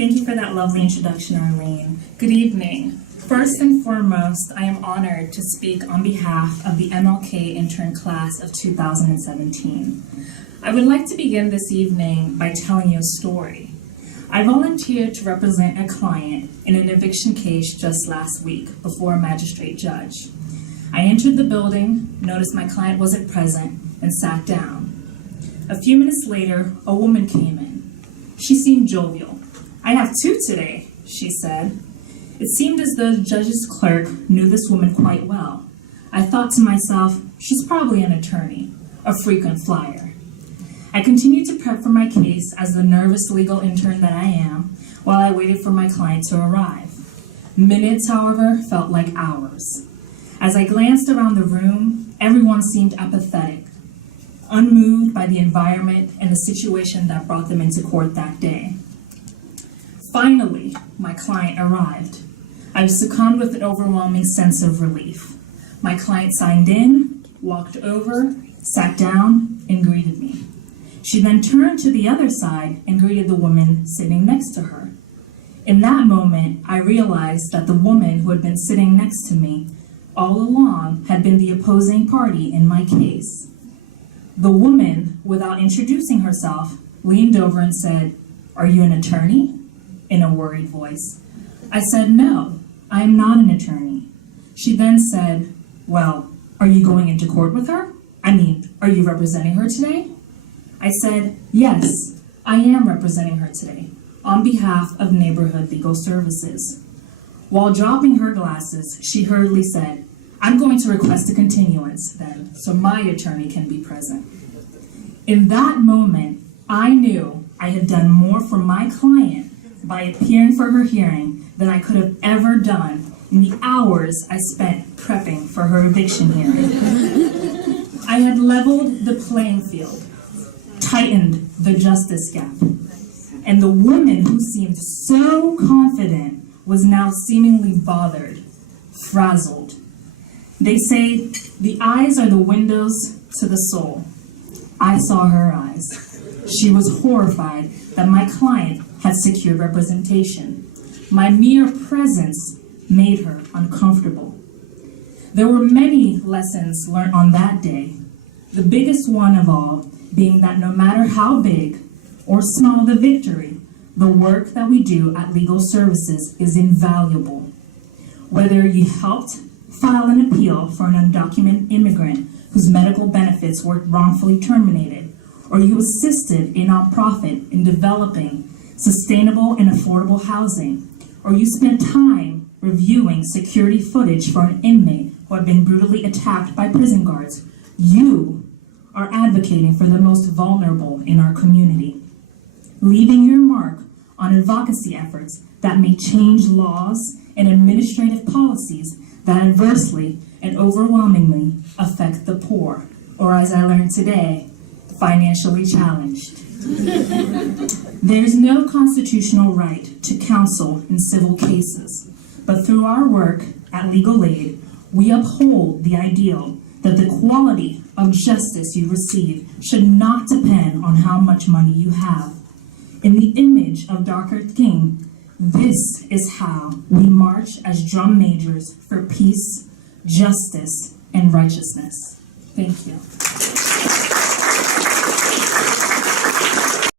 Thank you for that lovely introduction, Arlene. Good evening. First and foremost, I am honored to speak on behalf of the MLK Intern class of 2017. I would like to begin this evening by telling you a story. I volunteered to represent a client in an eviction case just last week before a magistrate judge. I entered the building, noticed my client wasn't present, and sat down. A few minutes later, a woman came in. She seemed jovial. "I have two today," she said. It seemed as though the judge's clerk knew this woman quite well. I thought to myself, she's probably an attorney, a frequent flyer. I continued to prep for my case as the nervous legal intern that I am, while I waited for my client to arrive. Minutes, however, felt like hours. As I glanced around the room, everyone seemed apathetic, unmoved by the environment and the situation that brought them into court that day. Finally, my client arrived. I was succumbed with an overwhelming sense of relief. My client signed in, walked over, sat down, and greeted me. She then turned to the other side and greeted the woman sitting next to her. In that moment, I realized that the woman who had been sitting next to me all along had been the opposing party in my case. The woman, without introducing herself, leaned over and said, "Are you an attorney?" in a worried voice. I said, "No, I am not an attorney." She then said, "Well, are you going into court with her? Are you representing her today?" I said, "Yes, I am representing her today, on behalf of Neighborhood Legal Services." While dropping her glasses, she hurriedly said, "I'm going to request a continuance then, so my attorney can be present." In that moment, I knew I had done more for my client by appearing for her hearing than I could have ever done in the hours I spent prepping for her eviction hearing. I had leveled the playing field, tightened the justice gap, and the woman who seemed so confident was now seemingly bothered, frazzled. They say the eyes are the windows to the soul. I saw her eyes. She was horrified that my client had secured representation. My mere presence made her uncomfortable. There were many lessons learned on that day, the biggest one of all being that no matter how big or small the victory, the work that we do at Legal Services is invaluable. Whether you helped file an appeal for an undocumented immigrant whose medical benefits were wrongfully terminated, or you assisted a nonprofit in developing sustainable and affordable housing, or you spent time reviewing security footage for an inmate who had been brutally attacked by prison guards, you are advocating for the most vulnerable in our community, leaving your mark on advocacy efforts that may change laws and administrative policies that adversely and overwhelmingly affect the poor, or as I learned today, financially challenged. There is no constitutional right to counsel in civil cases, but through our work at Legal Aid, we uphold the ideal that the quality of justice you receive should not depend on how much money you have. In the image of Dr. King, this is how we march as drum majors for peace, justice, and righteousness. Thank you.